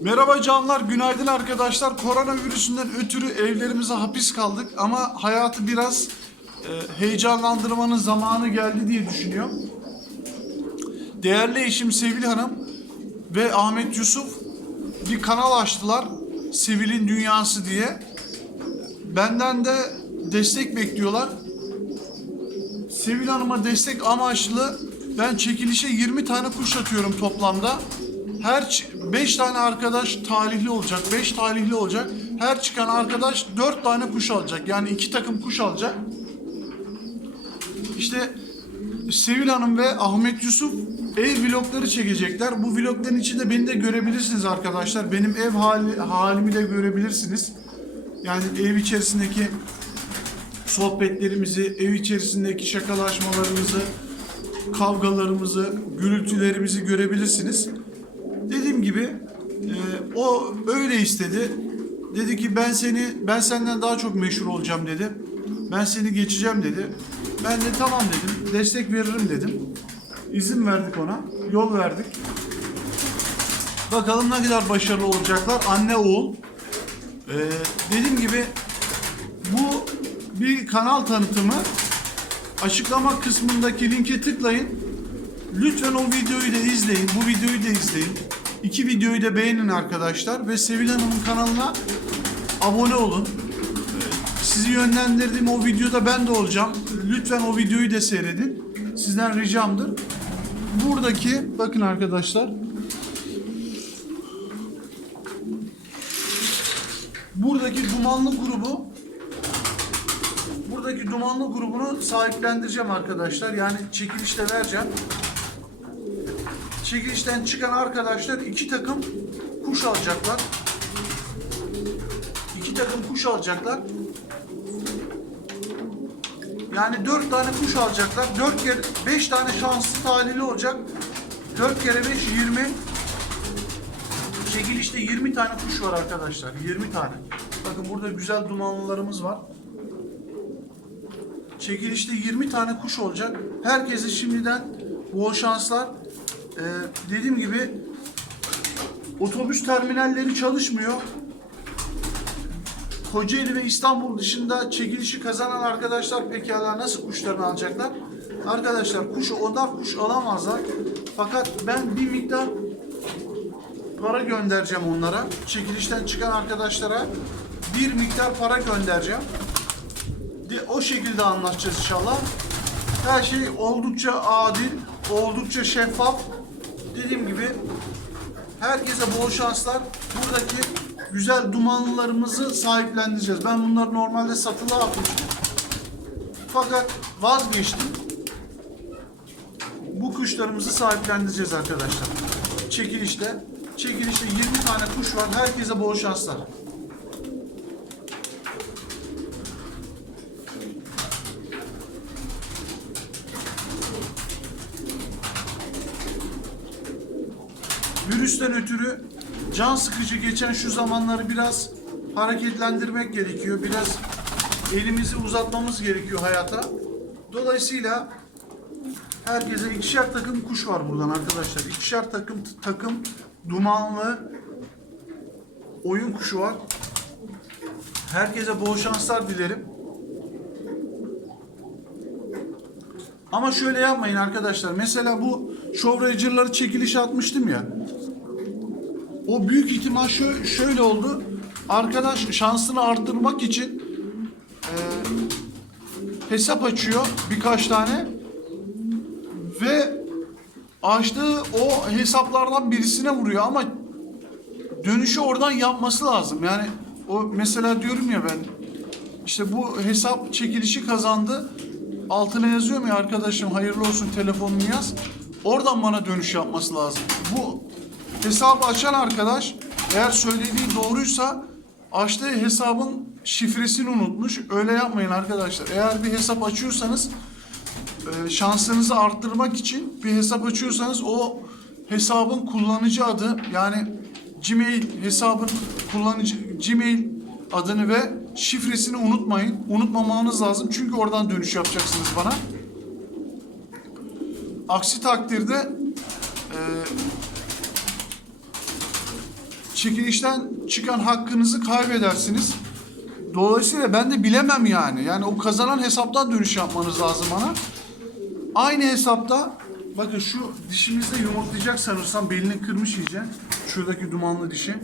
Merhaba canlar, günaydın arkadaşlar. Koronavirüsünden ötürü evlerimize hapis kaldık ama hayatı biraz e, heyecanlandırmanın zamanı geldi diye düşünüyorum. Değerli eşim Sevil Hanım ve Ahmet Yusuf bir kanal açtılar. Sevil'in Dünyası diye. Benden de destek bekliyorlar. Sevil Hanım'a destek amaçlı ben çekilişe 20 tane kuş atıyorum toplamda. Her 5 tane arkadaş talihli olacak. 5 talihli olacak. Her çıkan arkadaş 4 tane kuş alacak. Yani 2 takım kuş alacak. İşte Sevil Hanım ve Ahmet Yusuf ev vlogları çekecekler. Bu vlogların içinde beni de görebilirsiniz arkadaşlar. Benim ev hali, halimi de görebilirsiniz. Yani ev içerisindeki sohbetlerimizi, ev içerisindeki şakalaşmalarımızı, kavgalarımızı, gürültülerimizi görebilirsiniz. Dediğim gibi e, o öyle istedi. Dedi ki ben seni ben senden daha çok meşhur olacağım dedi. Ben seni geçeceğim dedi. Ben de tamam dedim. Destek veririm dedim. İzin verdik ona. Yol verdik. Bakalım ne kadar başarılı olacaklar. Anne oğul. Ee, dediğim gibi bu bir kanal tanıtımı. Açıklama kısmındaki linke tıklayın. Lütfen o videoyu da izleyin. Bu videoyu da izleyin. İki videoyu da beğenin arkadaşlar. Ve Sevil Hanım'ın kanalına abone olun. Sizi yönlendirdiğim o videoda ben de olacağım. Lütfen o videoyu da seyredin. Sizden ricamdır. Buradaki bakın arkadaşlar. Buradaki dumanlı grubu buradaki dumanlı grubunu sahiplendireceğim arkadaşlar. Yani çekilişte vereceğim. Çekilişten çıkan arkadaşlar iki takım kuş alacaklar. İki takım kuş alacaklar. Yani dört tane kuş alacaklar. Dört kere, beş tane şanslı talihli olacak. Dört kere beş, yirmi. Çekilişte 20 tane kuş var arkadaşlar. 20 tane. Bakın burada güzel dumanlılarımız var. Çekilişte 20 tane kuş olacak. Herkese şimdiden bol şanslar. Ee, dediğim gibi otobüs terminalleri çalışmıyor. Kocaeli ve İstanbul dışında çekilişi kazanan arkadaşlar pekala nasıl kuşlarını alacaklar? Arkadaşlar kuş onlar kuş alamazlar. Fakat ben bir miktar para göndereceğim onlara. Çekilişten çıkan arkadaşlara bir miktar para göndereceğim. De, o şekilde anlaşacağız inşallah. Her şey oldukça adil, oldukça şeffaf. Dediğim gibi herkese bol şanslar. Buradaki güzel dumanlılarımızı sahiplendireceğiz. Ben bunları normalde satılığa atmıştım. Fakat vazgeçtim. Bu kuşlarımızı sahiplendireceğiz arkadaşlar. Çekilişte. Çekilişte 20 tane kuş var. Herkese bol şanslar. Virüsten ötürü can sıkıcı geçen şu zamanları biraz hareketlendirmek gerekiyor. Biraz elimizi uzatmamız gerekiyor hayata. Dolayısıyla herkese ikişer takım kuş var buradan arkadaşlar. İkişer takım takım dumanlı oyun kuşu var. Herkese bol şanslar dilerim. Ama şöyle yapmayın arkadaşlar. Mesela bu Show çekiliş atmıştım ya. O büyük ihtimal şö- şöyle oldu. Arkadaş şansını arttırmak için e, hesap açıyor birkaç tane ve açtığı o hesaplardan birisine vuruyor ama dönüşü oradan yapması lazım. Yani o mesela diyorum ya ben işte bu hesap çekilişi kazandı. Altına yazıyorum ya arkadaşım hayırlı olsun telefonunu yaz. Oradan bana dönüş yapması lazım. Bu hesabı açan arkadaş eğer söylediği doğruysa açtığı hesabın şifresini unutmuş. Öyle yapmayın arkadaşlar. Eğer bir hesap açıyorsanız e, şansınızı arttırmak için bir hesap açıyorsanız o hesabın kullanıcı adı yani Gmail hesabın kullanıcı Gmail adını ve şifresini unutmayın. Unutmamanız lazım çünkü oradan dönüş yapacaksınız bana. Aksi takdirde e, çekilişten çıkan hakkınızı kaybedersiniz. Dolayısıyla ben de bilemem yani. Yani o kazanan hesaptan dönüş yapmanız lazım bana. Aynı hesapta bakın şu dişimizde yumurtlayacak sanırsam belini kırmış iyice. Şuradaki dumanlı dişi.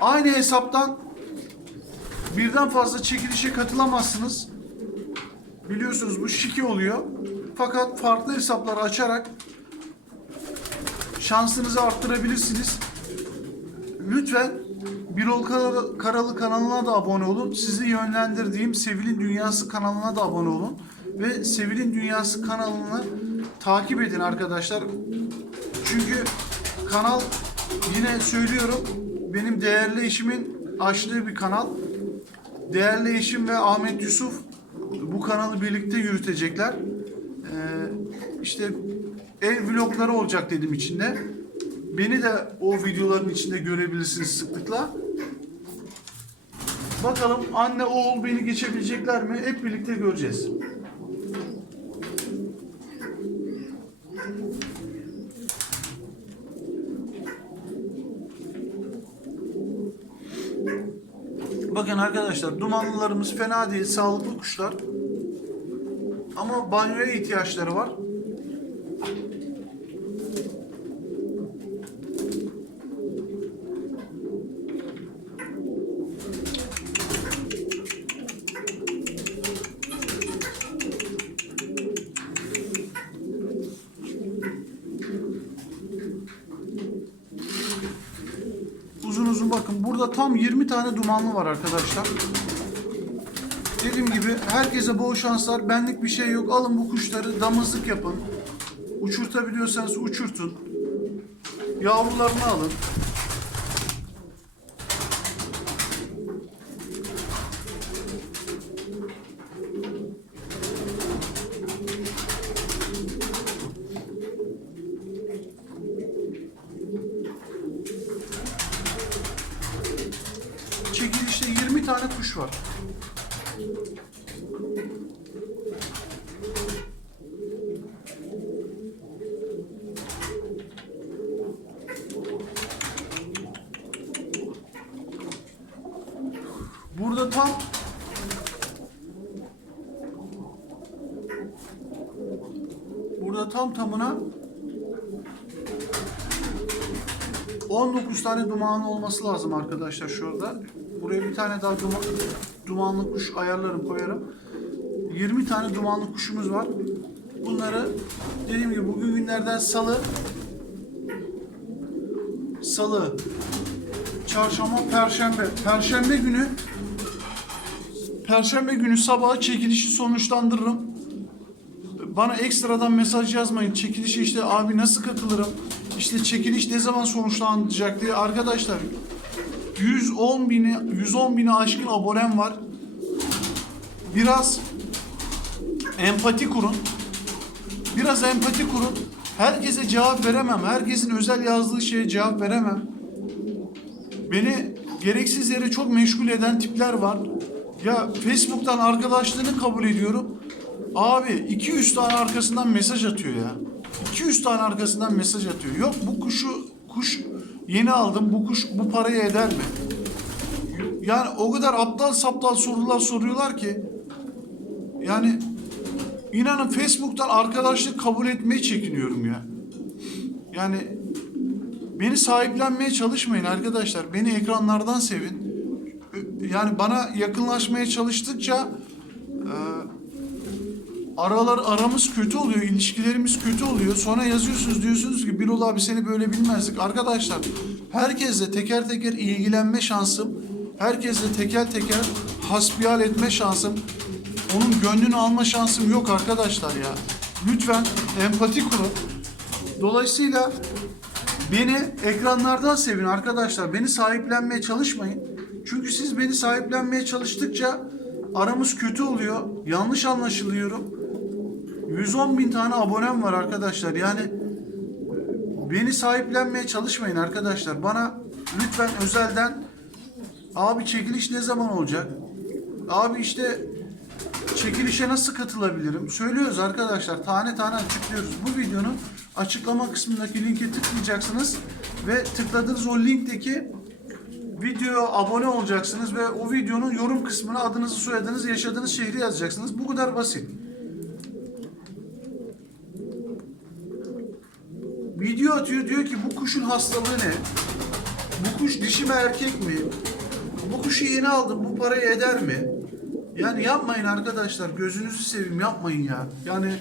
Aynı hesaptan birden fazla çekilişe katılamazsınız. Biliyorsunuz bu şiki oluyor. Fakat farklı hesapları açarak şansınızı arttırabilirsiniz. Lütfen Birol Kar- Karalı kanalına da abone olun. Sizi yönlendirdiğim Sevil'in Dünyası kanalına da abone olun. Ve Sevil'in Dünyası kanalını takip edin arkadaşlar. Çünkü kanal yine söylüyorum benim değerli eşimin açtığı bir kanal. Değerli eşim ve Ahmet Yusuf bu kanalı birlikte yürütecekler. Ee, işte ev vlogları olacak dedim içinde. Beni de o videoların içinde görebilirsiniz sıklıkla. Bakalım anne oğul beni geçebilecekler mi? Hep birlikte göreceğiz. Bakın arkadaşlar dumanlılarımız fena değil, sağlıklı kuşlar. Ama banyoya ihtiyaçları var. Burada tam 20 tane dumanlı var arkadaşlar. Dediğim gibi herkese bol şanslar. Benlik bir şey yok. Alın bu kuşları damızlık yapın. Uçurtabiliyorsanız uçurtun. Yavrularını alın. Çekilişte 20 tane kuş var. Burada tam Burada tam tamına 19 tane dumanlı olması lazım arkadaşlar şurada. Buraya bir tane daha duma- dumanlı kuş ayarlarım koyarım. 20 tane dumanlı kuşumuz var. Bunları dediğim gibi bugün günlerden salı salı çarşamba perşembe perşembe günü perşembe günü sabah çekilişi sonuçlandırırım. Bana ekstradan mesaj yazmayın. Çekilişe işte abi nasıl katılırım? İşte çekiliş ne zaman sonuçlanacak diye. Arkadaşlar 110 bini 110 bini aşkın abonem var. Biraz empati kurun. Biraz empati kurun. Herkese cevap veremem. Herkesin özel yazdığı şeye cevap veremem. Beni gereksiz yere çok meşgul eden tipler var. Ya Facebook'tan arkadaşlığını kabul ediyorum. Abi 200 tane arkasından mesaj atıyor ya. 200 tane arkasından mesaj atıyor. Yok bu kuşu kuş yeni aldım. Bu kuş bu parayı eder mi? Yani o kadar aptal saptal sorular soruyorlar ki. Yani inanın Facebook'tan arkadaşlık kabul etmeye çekiniyorum ya. Yani Beni sahiplenmeye çalışmayın arkadaşlar. Beni ekranlardan sevin. Yani bana yakınlaşmaya çalıştıkça aralar aramız kötü oluyor, ilişkilerimiz kötü oluyor. Sonra yazıyorsunuz diyorsunuz ki Birol abi seni böyle bilmezdik. Arkadaşlar herkesle teker teker ilgilenme şansım, herkesle teker teker hasbihal etme şansım, onun gönlünü alma şansım yok arkadaşlar ya. Lütfen empati kurun. Dolayısıyla Beni ekranlardan sevin arkadaşlar. Beni sahiplenmeye çalışmayın. Çünkü siz beni sahiplenmeye çalıştıkça aramız kötü oluyor. Yanlış anlaşılıyorum. 110 bin tane abonem var arkadaşlar. Yani beni sahiplenmeye çalışmayın arkadaşlar. Bana lütfen özelden abi çekiliş ne zaman olacak? Abi işte çekilişe nasıl katılabilirim? Söylüyoruz arkadaşlar. Tane tane açıklıyoruz. Bu videonun açıklama kısmındaki linke tıklayacaksınız. ve tıkladığınız o linkteki videoya abone olacaksınız ve o videonun yorum kısmına adınızı, soyadınızı, yaşadığınız şehri yazacaksınız. Bu kadar basit. Video atıyor diyor ki bu kuşun hastalığı ne? Bu kuş dişi mi erkek mi? Bu kuşu yeni aldım bu parayı eder mi? Yani yapmayın arkadaşlar gözünüzü seveyim yapmayın ya. Yani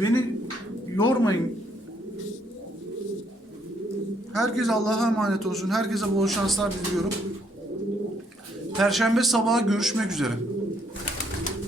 beni yormayın. Herkes Allah'a emanet olsun. Herkese bol şanslar diliyorum. Perşembe sabahı görüşmek üzere.